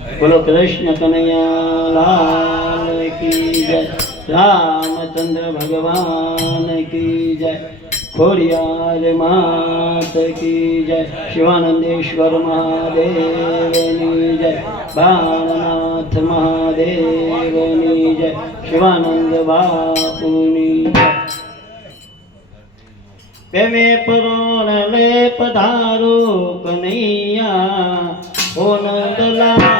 બોલો, કૃષ્ણ કનૈયા, લાલ કી જય. રામચંદ્ર ભગવાન કી જય. ખોડિયાર માત કી જય. શિવાનંદેશ્વર મહાદેવની જય. બાણનાથ મહાદેવની જય. શિવાનંદ બાપુની જય. પ્રેમે પરોણ લે પધારો કનૈયા. ઓ નંદલા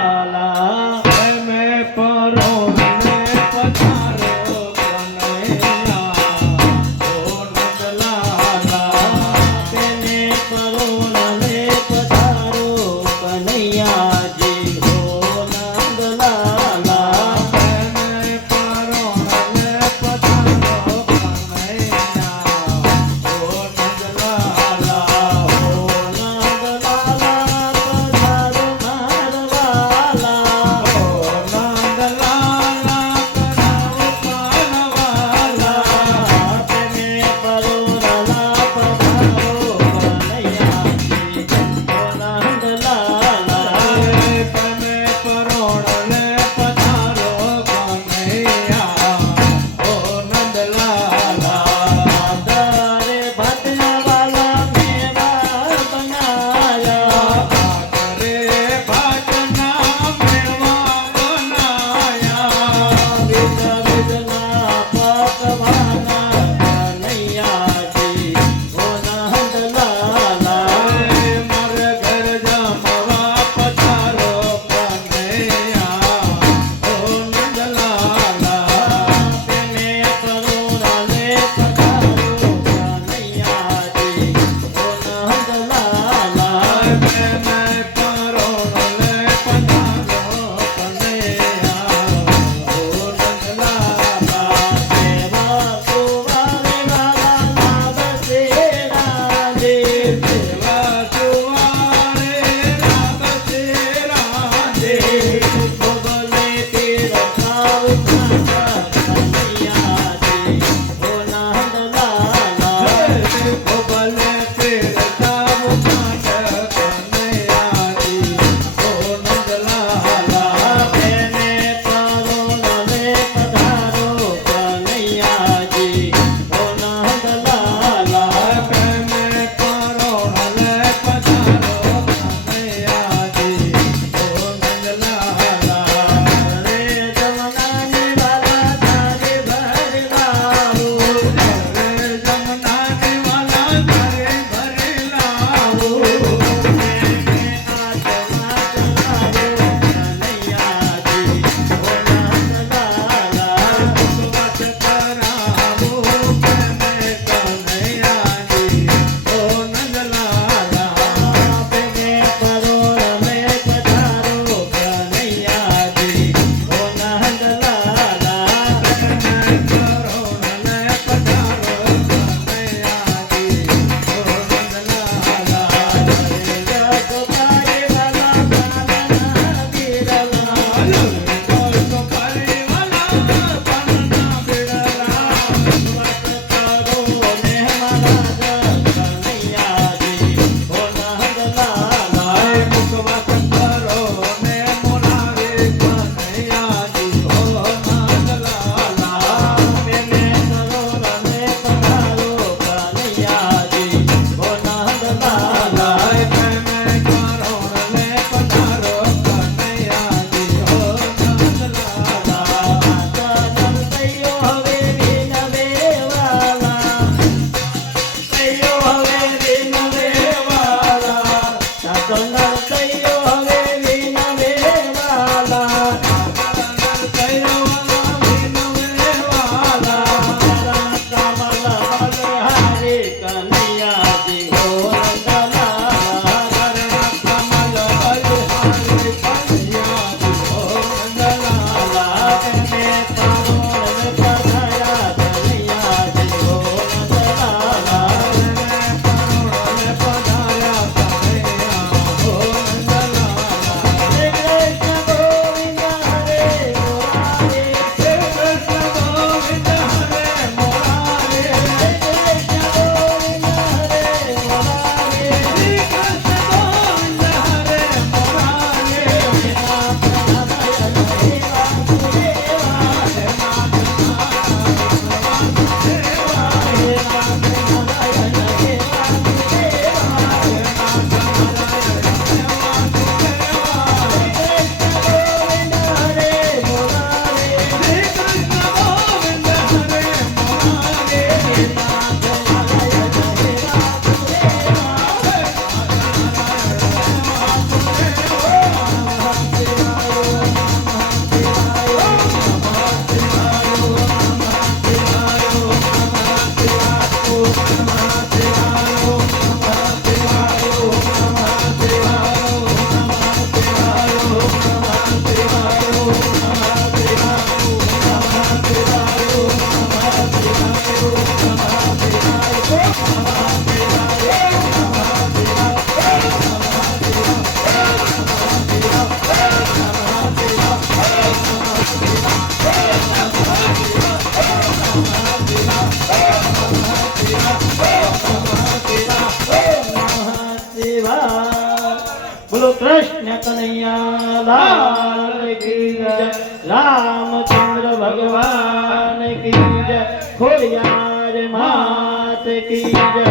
કૃષ્ણ કનૈયા લાલ કી જય રામચંદ્ર ભગવાન કી જય ખોડિયાર માત કી જય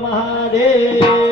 મહાદેવ.